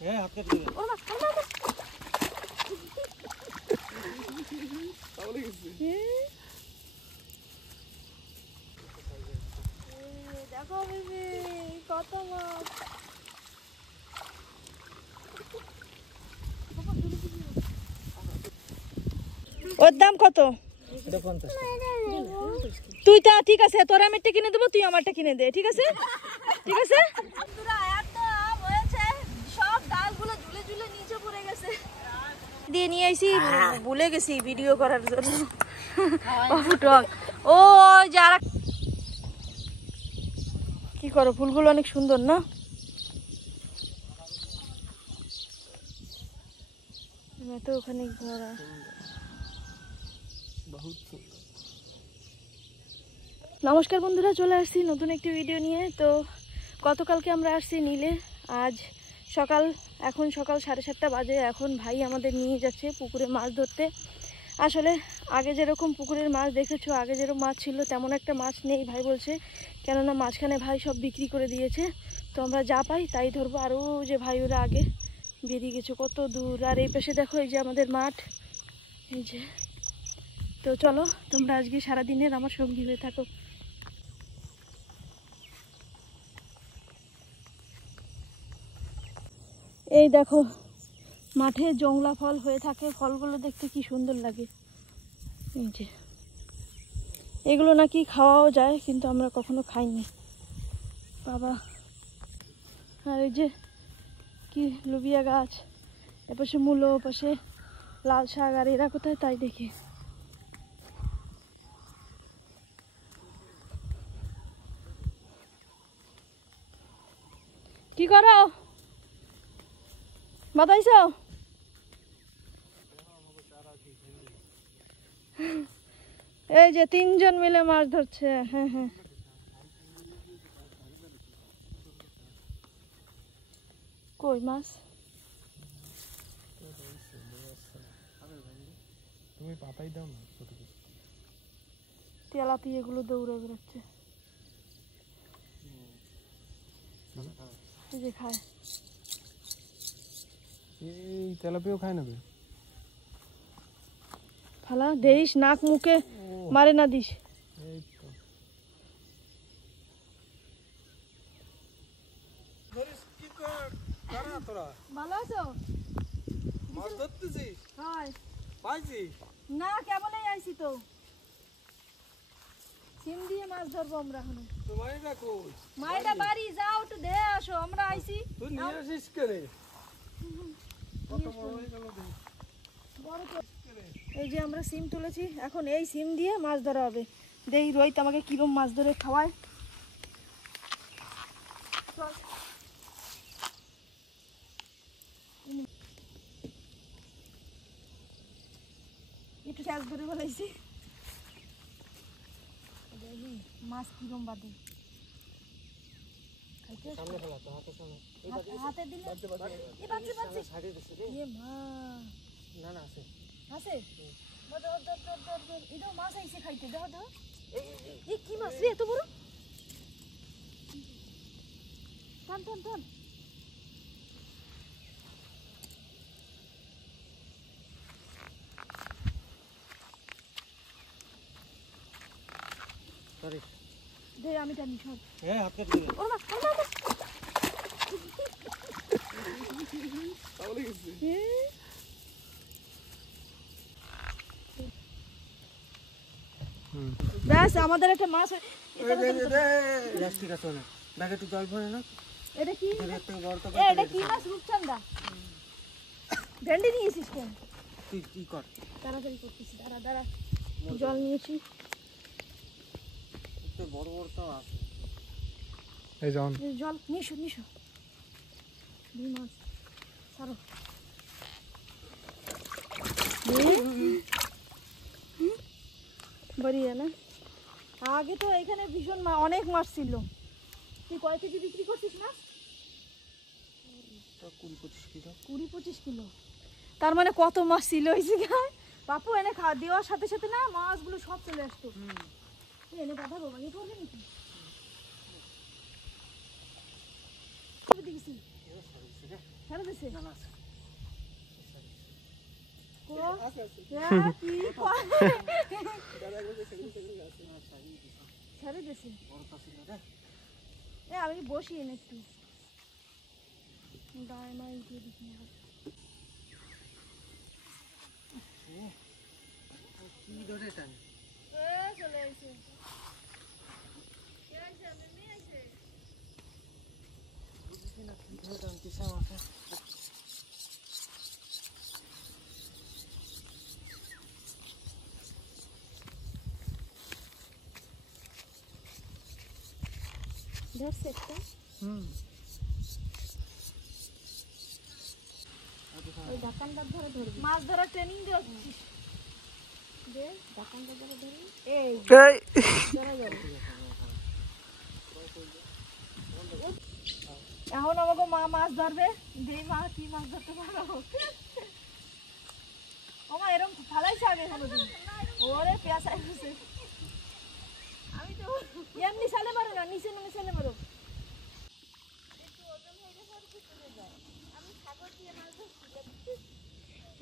হাত কেটে দিবে। দেখো বেবি কত মাছ। ওর দাম কত? এটা 50 টাকা। তুই তা ঠিক আছে, তোর আমি একটা কিনে দেবো, তুই আমারটা কিনে দে, ঠিক আছে? ঠিক আছে। বন্ধুরা এত আম হয়েছে, সব ডালগুলো ঝুলে ঝুলে নিচে পড়ে গেছে। দিয়ে নিয়ে আইছি, ভুলে গেছি ভিডিও করার জন্য। ও যারা কি করো, ফুলগুলো অনেক সুন্দর না? তো ওখানে ঘোরা বহুত সুন্দর। নমস্কার বন্ধুরা, চলে আসছি নতুন একটি ভিডিও নিয়ে। তো গতকালকে আমরা আসছি নীলে, আজ এখন সকাল 7:30 বাজে। এখন ভাই আমাদের নিয়ে যাচ্ছে পুকুরে মাছ ধরতে। আসলে আগে যেরকম পুকুরের মাছ দেখেছো, আগে যেরকম মাছ ছিল তেমন একটা মাছ নেই ভাই বলছে, কেননা মাঝখানে ভাই সব বিক্রি করে দিয়েছে। তো আমরা যা পাই তাই ধরবো। আরও যে ভাই ওরা আগে বেরিয়ে গেছে কত দূর। আর এই পাশে দেখো, এই যে আমাদের মাঠ, এই যে। তো চলো তোমরা আজকে সারাদিনের আমার সঙ্গী হয়ে থাকো। এই দেখো মাঠে জংলা ফল হয়ে থাকে, ফলগুলো দেখতে কি সুন্দর লাগে। এই যে এগুলো নাকি খাওয়াও যায়, কিন্তু আমরা কখনো খাইনি বাবা। আর এই যে কি লুবিয়া গাছ, এপাশে মূলো, ওপাশে লাল শাক। আর এরা কোথায় তাই দেখি। কি করো, বাতাইছ? এই যে 3 জন মিলে মাছ ধরছে। হ্যাঁ হ্যাঁ, কই মাছ? তুমি পাতাই দাও না, ছোট ছোট তেলাপিয়া এগুলো দৌড়ে বেড়াচ্ছে, এই যে খায়। এই তেলাপিয়াও খায় না? ফালা দেইস, নাক মুখে মারে না দিস। এই তো ধরিস কি কর কারা তোরা? ভালো আছো? মাছ ধরতেছিস? হয় পাইছিস? না, কেবলই আইছি তো। সিম দিয়ে মাছ ধরবো আমরা এখন। তো মাইরা কই? মাইটা বাড়ি যাও, একটু দেখে আসো, আমরা আইছি। তুই নিয়ে আসিস করে কত বড় হয়ে গেল দেখ। বড় তো। এই যে আমরা সিম তুলেছি, এখন এই সিম দিয়ে মাছ ধরা হবে। দেই রোহিত আমাকে কিরম মাছ ধরে খাওয়ায়। চল। একটু চাষ ধরে বলাইছি, মাছ কিরম বাদে সামনে ফেলা তো, হাতে সামনে হাতে দিলে এ বাচ্চা বাচ্চা ছাড়িয়ে দিছি রে। এ মা না না আছে আছে। ধর ধর ধর ধর ধর, এটাও মাছ আইছে খাইতে। দেখো দেখো, এই কি মাছ রে এত বড়? টান টান টান। সরি দে আমি টানি সব। হাত কেটে দিবে। ওর মা তাহলে গেছে। ব্যাস আমাদের একটা মাছ। ঠিক আছে না, ব্যাগে একটু জল ভরে না। এটা কি? বড় তো এটা কি মাছ? রূপচাঁদা। ভেন্ডি নিয়েছিস কেন? তুই কি কর, তাড়াতাড়ি করতেছি, দাঁড়া দাঁড়া। জল নিয়েছি, বড় বড় তো আছে। এই জন জল নিশো নিশো। দুই মাছ সারো। बढ़िया ना। आगे तो এখানে ভীষণ অনেক মাছ ছিল। তুই কয় কেজি বিক্রি করছিস মাছ? 20-25 কিলো। 20-25 কিলো। তার মানে কত মাছ ছিল এই জায়গায়? বাপু এনে খাওয়া দেওয়ার সাথে সাথে না মাছগুলো সব চলে আসতো। এনে বাধা বাবা এই করবে নাকি? ছেড়ে দিছে না না কো আছে আছে কি কয় দাদা বলছে সেগুলো আছে ছেড়ে দিছে বড় ছিল রে আমি বসি এনে একটু গায়ে মাই দিয়ে দিছি কি ধরে টান চলে আইছে কে আইছে মিমি আইছে বুঝছি না কি ধরে টান কিসা মাথা ধরছে একটা ওই ঢাকানটা ধরে ধরবি মাছ ধরা ট্রেনিং দিচ্ছিস দে ঢাকানটা ধরে ধরবি এই ধরা যাবে এখন আমাকে মা মাছ ধরবে দেই মা কি মাছ ধরতে পারো ও মা এরকম ফালাইছে আগে কোনোদিন ওরে পেঁয়াজ আইছে আমি তো এমনি সালে মারো না নিচে নেমে সালে মারো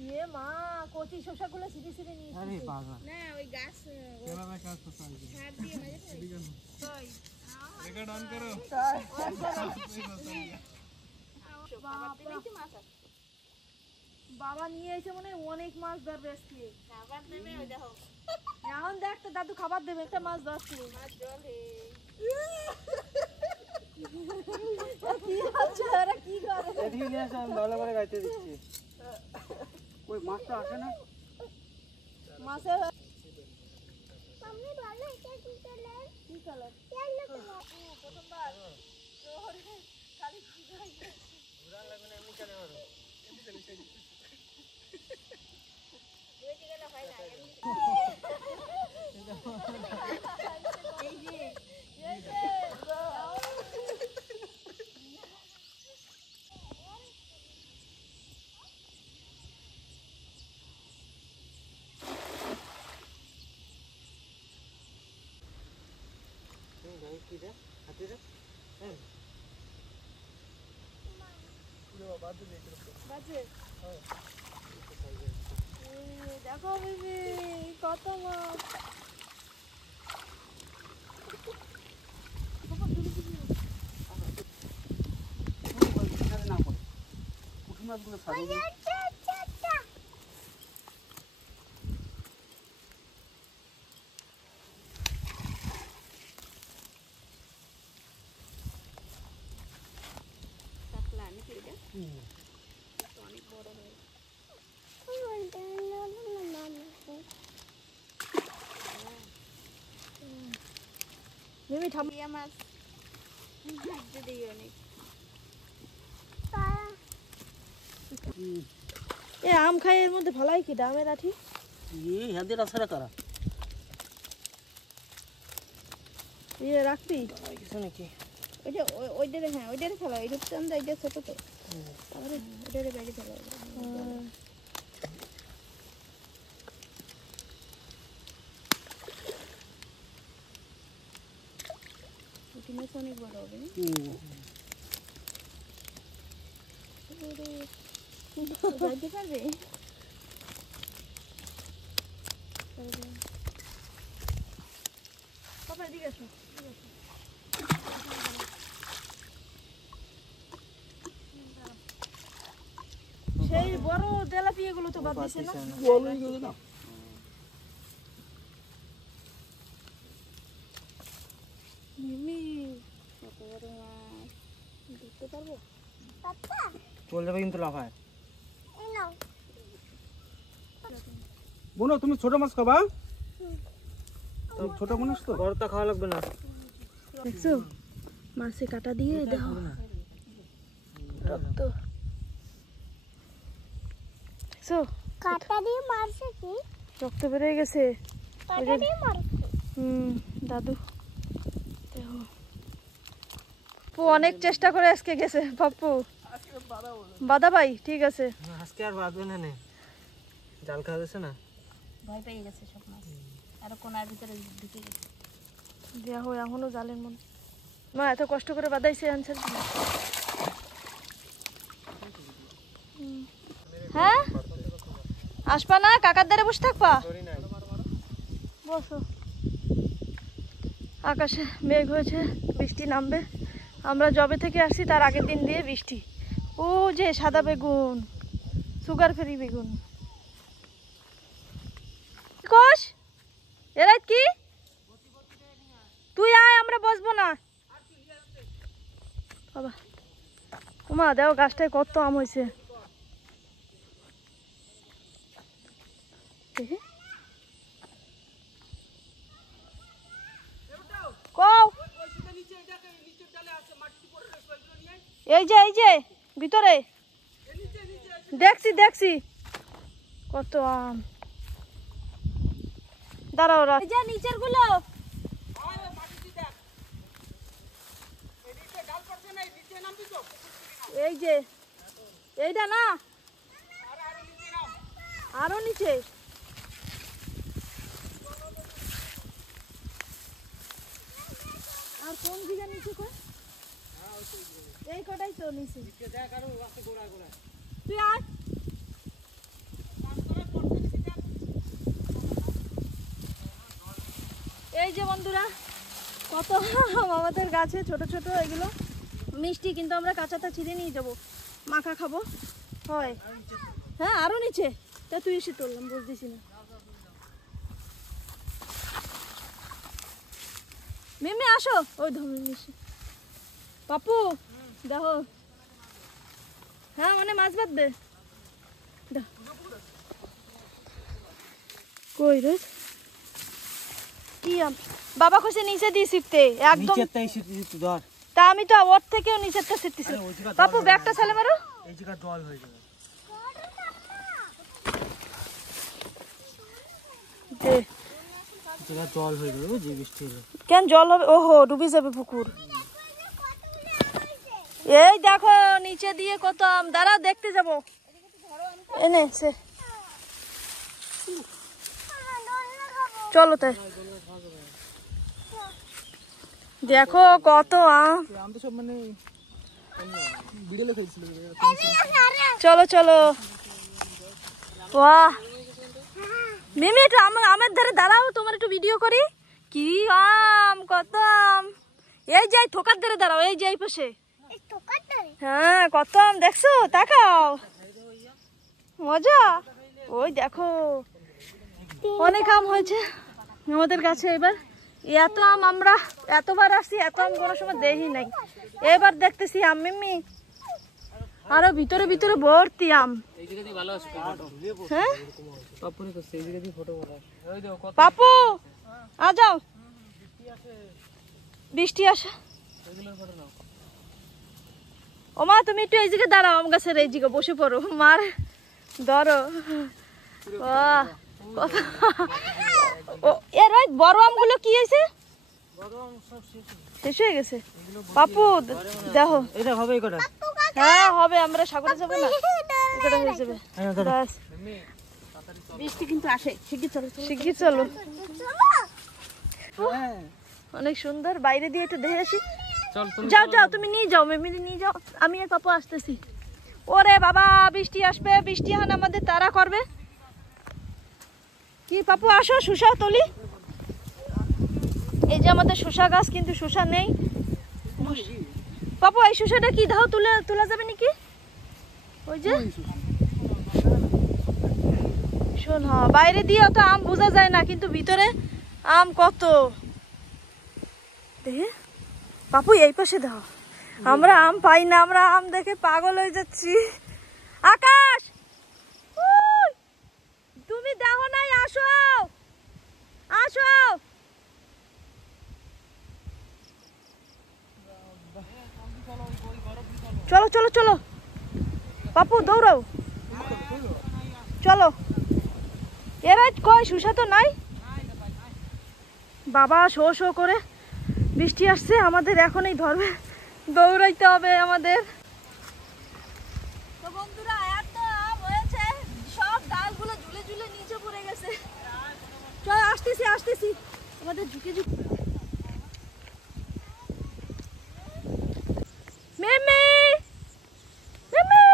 ये माँ कोची शोशा गुला सीधी सीधी नहीं अरे बाबा ना वही गैस केला में क्या सोचा है छाप दिए मजे से रिकॉर्ड ऑन करो বাবা নিয়ে এসে মনে অনেক মাছ ধরবে আজকে খাবার দেবে ওই দেখো এখন দেখ তো দাদু খাবার দেবে একটা মাছ ধরছে মাছ জলে কি হচ্ছে ওরা কি করে এদিকে নিয়ে আসো আমি ভালো করে গাইতে দিচ্ছি ওই মাছটা আসে না মাছে মাম্মি ভালো এটা কি কালার ইয়েলো কালার প্রথমবার তোরে খালি কি গাই উড়ান লাগবে না এমনি চলে মারো এমনি চলে চলে দুই দিকে না হয় না এমনি এই যে এই যে কি রে হাতে রে হ্যাঁ পুরো বাদ দিয়ে করতে বাজে দেখো বেবি কত মাছ না করে পুঁটি মাছগুলো ছাড়ো অনেক বড় হয়ে মিমি ঠামিয়া মাছ ভাজতে দিই অনেক এ আম খাই এর মধ্যে ভালাই কি ডামের আঠি এই হাতে রাস্তা করা ইয়ে রাখবি কিছু নাকি ওইটা ওইটারে হ্যাঁ ওইটারে ফেলা ওই রূপচান্দা এটা ছোট তো তাহলে ওইটারে বাইরে ফেলা মাছ অনেক বড় হবে না যাইতে পারবে পাপা এদিকে আসো সেই বড় তেলাপিয়া গুলো তো বাদ দিছে না বলই না মিমি কত বড় মাছ ধরতে পারবো চলে যাবে কিন্তু লাফায় বোনো তুমি ছোট মাছ খাবা ছোট মানুষ তো বড়টা খাওয়া লাগবে না দেখছো মাছে কাটা দিয়ে দেখো রক্ত দেখছো কাটা দিয়ে মারছে কি রক্ত বেরিয়ে গেছে কাটা দিয়ে মারছে দাদু দেখো পু অনেক চেষ্টা করে আজকে গেছে পাপ্পু বাদা ভাই ঠিক আছে আজকে আর বাঁধবে না নে জাল খাওয়া গেছে না ভয় পেয়ে গেছে সব মাছ আর কোনার ভিতরে ঢুকে গেছে দেখো এখনো জালের মধ্যে মা এত কষ্ট করে বাদাইছে আনসার হ্যাঁ আসবা না, কাকার দ্বারে বসে থাকবা। বসো। আকাশে মেঘ হয়েছে, বৃষ্টি নামবে। আমরা জবে থেকে আসছি তার আগের দিন দিয়ে বৃষ্টি। ও যে সাদা বেগুন, সুগার ফ্রি বেগুন। কোষ এরাই কি তুই আয়, আমরা বসবো না বাবা। ওমা দেখো গাছটায় কত আম হয়েছে। এই যে ভিতরে দেখছি দেখছি কত আম। দাঁড়াও এই যে নিচের গুলো, এই যে এইটা না, আরো নিচে। আর কোন দিকে নিচে কয়? এই কটাই তো নিচে। তুই আয়। এই যে বন্ধুরা কত আমাদের গাছে ছোট ছোট, এগুলো মিষ্টি, কিন্তু আমরা কাঁচাটা ছিঁড়ে নিয়ে যাবো, মাখা খাবো। হয় হ্যাঁ আরো নিচে। তা তুই এসে তুললাম, বুঝতেছি না। মিমি আসো, ওই ধমি মিশি। পাপু দেখো, হ্যাঁ মানে মাছ বাঁধবে। কই রে কি বাবা কইছে নিচে দিয়ে শিখতে একদম। তা আমি তো ওর থেকেও নিচেরটা শিখতেছি। পাপু ব্যাগটা ছেলে মারো। এই জায়গা জল হয়ে যাবে। জল হয়ে যাবে যে বৃষ্টি হলে। কেন জল হবে? ওহো ডুবে যাবে পুকুর। এই দেখো নিচে দিয়ে কত আম। দাঁড়া দেখতে যাবো। এনে সে চলো তাই দেখো কত আম। চলো চলো। বাহ মিমি একটু আমের ধারে দাঁড়াও, তোমার একটু ভিডিও করি। কি আম, কত আম। এই যে থোকার ধারে দাঁড়াও, এই যে এই পাশে। হ্যাঁ কত আম দেখছো, তাকাও মজা। ওই দেখো অনেক আম হয়েছে আমাদের কাছে এবার। এত আম আমরা এতবার আসছি, এত আম কোনো সময় দেখি নাই, এবার দেখতেছি আম। মিমি আরো ভিতরে ভিতরে ভর্তি আম। হ্যাঁ পাপু আ যাও, বৃষ্টি আসে। ও মা তুমি একটু এই জায়গায় দাঁড়াও, আম গাছের এই জায়গায় বসে পড়ো, মার ধরো। এর ওই বড় আমগুলো কি হয়েছে? শেষ হয়ে গেছে। পাপু দেখো এটা হবে, কটা হ্যাঁ হবে, আমরা সাগরে যাবো না, এটা হয়ে যাবে। বৃষ্টি কিন্তু আসে, শিগগির চলো শিগগির চলো। অনেক সুন্দর, বাইরে দিয়ে একটু দেখে আসি। যাও যাও তুমি নিয়ে যাও, মেমি নিয়ে যাও, আমি আর পাপা আসতেছি। ওরে বাবা বৃষ্টি আসবে, বৃষ্টি হান আমাদের তাড়া করবে। কি পাপু আসো, শসা তুলি। এই যে আমাদের শসা গাছ, কিন্তু শসা নেই। পাপু এই শসাটা কি দাও, তোলা যাবে নাকি? ওই যে শোন, হ্যাঁ বাইরে দিয়ে অত আম বোঝা যায় না, কিন্তু ভিতরে আম কত দেখে। পাপু এই পাশে দাও, আমরা আম পাই না, আমরা আম দেখে পাগল হয়ে যাচ্ছি। আকাশ তুমি দেখো নাই, আসো আসো। চলো চলো চলো পাপু দৌড়াও, চলো। এরা কই শসা তো নাই বাবা, শো শো করে বৃষ্টি আসছে আমাদের, এখনই ধরবে, দৌড়াইতে হবে আমাদের। তো বন্ধুরা এত আম হয়েছে, সব ডালগুলো ঝুলে ঝুলে নিচে পড়ে গেছে। চল আসতেছি আসতেছি, আমাদের ঝুঁকে ঝুঁকে। মিমি মিমি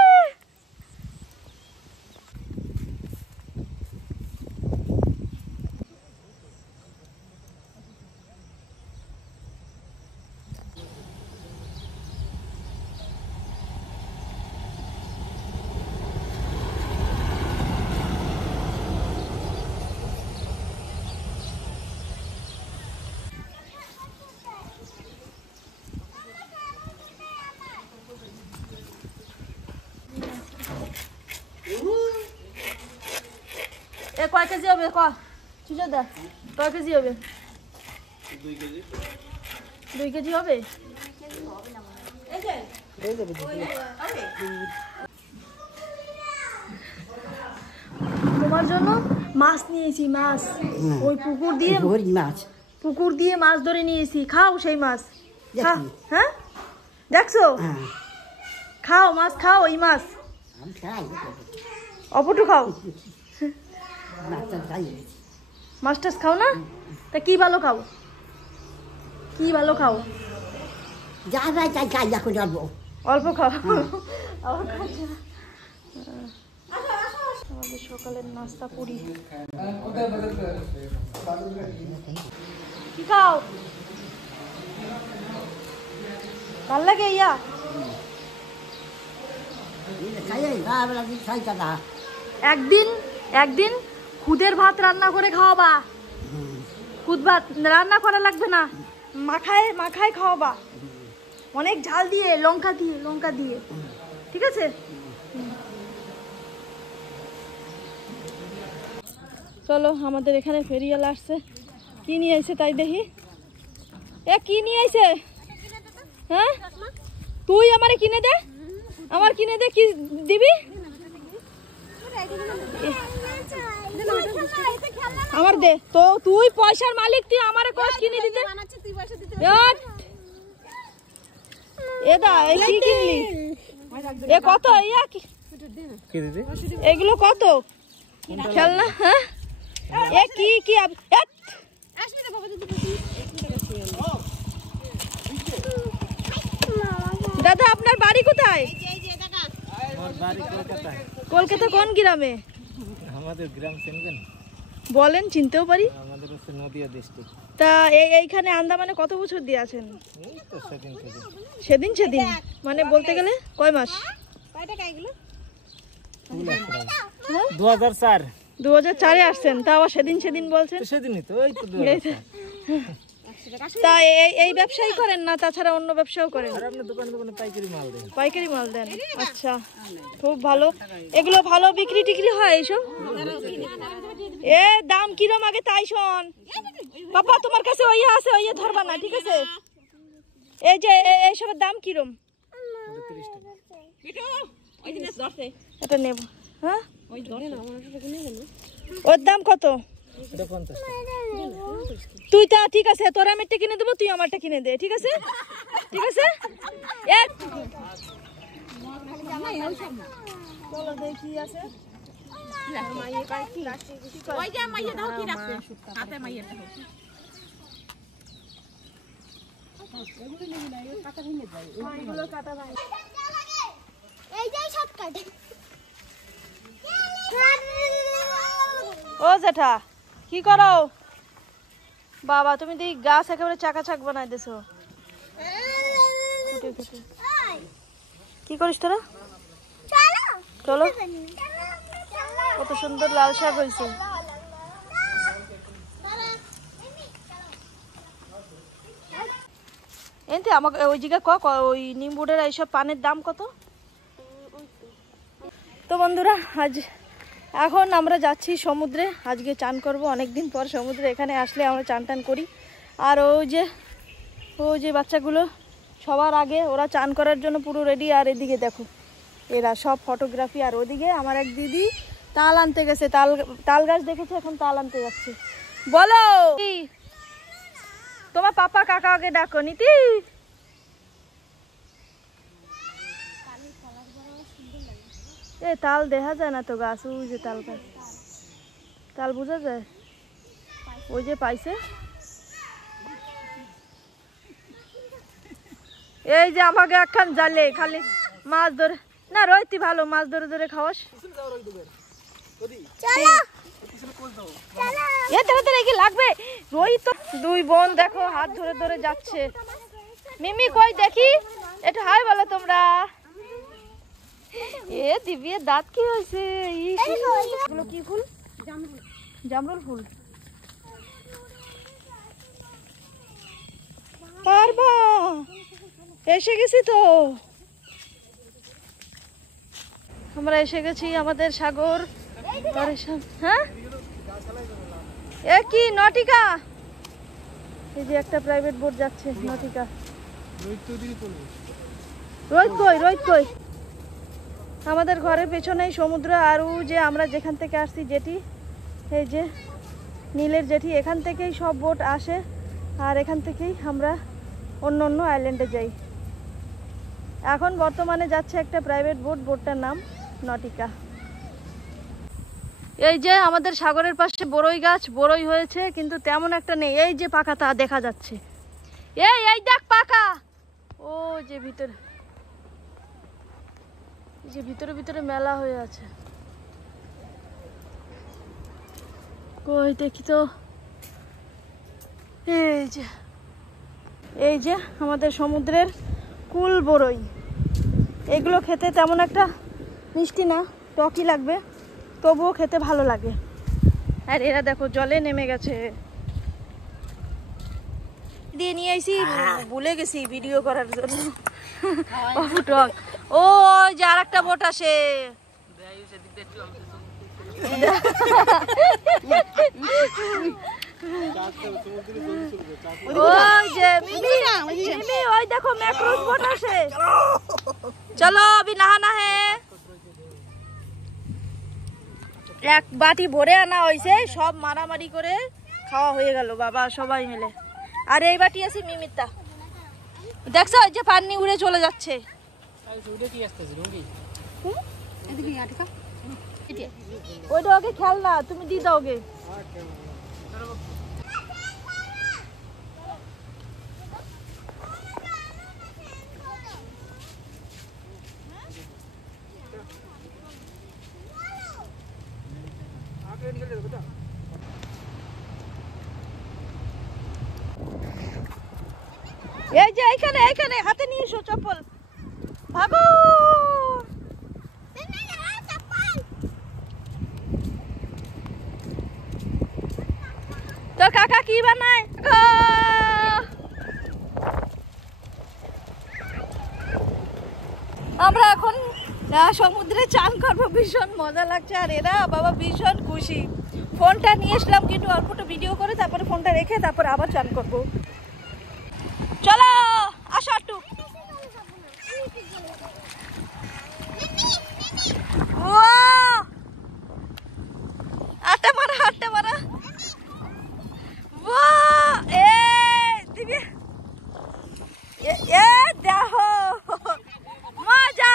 এ কয় কেজি হবে ক সুজাদা কয় কেজি হবে 2 কেজি 2 কেজি হবে তোমার জন্য মাছ নিয়েছি মাছ ওই পুকুর দিয়ে মাছ ধরে নিয়েছি খাও সেই মাছ হ্যাঁ দেখছো খাও মাছ খাও ওই মাছ অপটু খাও মাছ টাছ খাও না তা কি ভালো খাও অল্প খাও আমাদের সকালের নাস্তা পুরি কি খাও ভাল লাগে ইয়া একদিন খুদের ভাত রান্না করে খাওয়াবা খুদ ভাত রান্না করা লাগবে না মাখায় খাওয়াবা অনেক ঝাল দিয়ে লঙ্কা দিয়ে ঠিক আছে চলো আমাদের এখানে ফেরিওয়ালা আসছে কি নিয়ে আইছে তাই দেখি এ কি নিয়ে আইছে হ্যাঁ তুই আমারে কিনে দে কি দিবি আমার দে তো তুই পয়সার মালিক তুই আমারে কষ্ট কিনে দিতে এই কি কিনলি এ কত ইয়া কি দিদি এগুলো কত খেলনা হ্যাঁ এ কি দাদা আপনার বাড়ি কোথায় কলকাতা কোন গ্রামে আমাদের গ্রাম চিনবেন বলেন চিনতেও পারি আমাদের হচ্ছে নদিয়া ডিস্ট্রিক্ট তা এইখানে আন্দামানে কত বছর দিয়ে আছেন এই তো সেদিন মানে বলতে গেলে কয় মাস 2004 এ আসছেন তা আবার সেদিন বলছেন সেদিনই তো ওই তো 2004 তা এই ব্যবসাই করেন না তাছাড়া অন্য ব্যবসাও করেন আর আপনি দোকানে পাইকারি মাল দেন আচ্ছা খুব ভালো এগুলো ভালো বিক্রি টিক্রি হয় এইসব এ দাম কিরম আগে তাই শোন বাবা তোমার কাছে ওই আছে ওই ধরবা না ঠিক আছে এই যে এইসবের দাম কিরম 30 টাকা এটা নেব হ্যাঁ ওর দাম কত এটা 50 টাকা তুই তা ঠিক আছে তোর আমি একটা কিনে দেবো তুই আমারটা কিনে দে ঠিক আছে চলো দেখি আছে ও জেঠা কি করো বাবা তুমি তো গাছ একেবারে চাকাচাক বানাই দিছো কি করিস তোরা চলো কত সুন্দর লাল শাক হয়েছে এনতে আমাকে ওই জায়গা ওই নিম্বুডের এইসব পানের দাম কত তো বন্ধুরা এখন আমরা যাচ্ছি সমুদ্রে আজকে চান করব অনেকদিন পর সমুদ্রে এখানে আসলে আমরা চান টান করি আর ওই যে বাচ্চাগুলো সবার আগে ওরা চান করার জন্য পুরো রেডি আর এদিকে দেখো এরা সব ফটোগ্রাফি আর ওদিকে আমার এক দিদি তাল আনতে গেছে তাল গাছ দেখেছে এখন তাল আনতে যাচ্ছে বলো তোমার পাপা কাকাকে ডাকো নীতি এ তাল দেখা যায় না তো গাছ ওই যে তাল গাছ তাল বোঝা যায় ওই যে পাইছে এই যে আমাকে একখান জালে খালি মাছ ধরে না রইতি ভালো মাছ ধরে ধরে খাওয়াস এ তাড়াতাড়ি কি লাগবে রই তো দুই বোন দেখো হাত ধরে ধরে যাচ্ছে মিমি কই দেখি এটা হাই বলো তোমরা এ দিব্যের দাঁত কি হয়েছে এগুলো কি ফুল জামরুল ফুল পারবা এসে গেছি তো আমরা এসে গেছি আমাদের সাগর হ্যাঁ এ কি নটিকা? এই যে একটা প্রাইভেট বোট যাচ্ছে নটিকা। রোহিত কই? আমাদের ঘরের পেছনেই সমুদ্র, আর ও যে আমরা যেখান থেকে আসছি জেটি, এই যে নীলের জেটি, এখান থেকেই সব বোট আসে আর এখান থেকেই আমরা অন্য অন্য আইল্যান্ডে যাই। এখন বর্তমানে যাচ্ছে একটা প্রাইভেট বোট, বোটটার নাম নটিকা। এই যে আমাদের সাগরের পাশে বড়ই গাছ, বড়ই হয়েছে কিন্তু তেমন একটা নেই। এই যে পাকা তা দেখা যাচ্ছে, এই দেখ পাকা। ও যে ভিতরে, যে ভিতরে মেলা হয়ে আছে। কই দেখি তো। এই যে আমাদের সমুদ্রের কুল বড়ই। এগুলো খেতে তেমন একটা মিষ্টি না, টকই লাগবে, তবুও খেতে ভালো লাগে। আর এরা দেখো জলে নেমে গেছে। দিয়ে নিয়ে আইছি, ভুলে গেছি ভিডিও করার জন্য। টক। ও যে আর একটা বোট আসে। ওই যে মিমি, ওই দেখো ম্যাক্রোস বোট আসে। চলো अभी नहाना है। এক বাটি ভরে আনা হয়েছে, সব মারামারি করে খাওয়া হয়ে গেল বাবা সবাই মিলে। আর এই বাটি আছে মিমিতা, দেখছো যে পানি উড়ে চলে যাচ্ছে। ওইটা ওকে খেয়াল না, তুমি দিয়ে দাও ওকে। এই যে এইখানে হাতে নিয়ে এসো চপ্পল, ভাগো। তোর কাকা কি বানায়? আমরা এখন সমুদ্রে চান করবো, ভীষণ মজা লাগছে। আর এরা বাবা ভীষণ খুশি। ফোনটা নিয়ে এসলাম কিন্তু অল্পটা ভিডিও করে তারপরে ফোনটা রেখে তারপরে আবার চান করবো। চলো আসো একটু। আটটা মারা। দেখো মজা।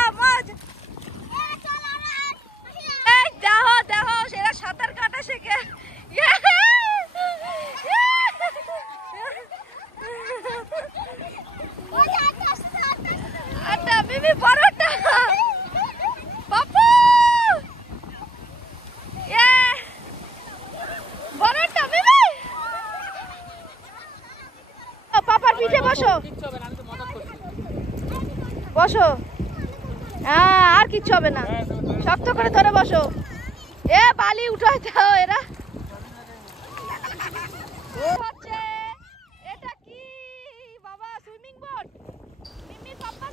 দেখো সেরা সাঁতার কাটা শেখে। মিমি পরোটা পাপু, পরোটা মিমি। পাপার পিঠে বসো, বসো। আর কিচ্ছু হবে না, শক্ত করে ধরে বসো। বালি উঠাই দাও। এরা এটা কি বাবা সুইমিং বোট?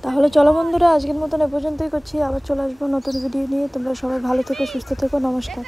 তাহলে চলো বন্ধুরা, আজকের মতন এ পর্যন্তই করছি। আবার চলে আসবো নতুন ভিডিও নিয়ে। তোমরা সবাই ভালো থেকো, সুস্থ থেকো। নমস্কার।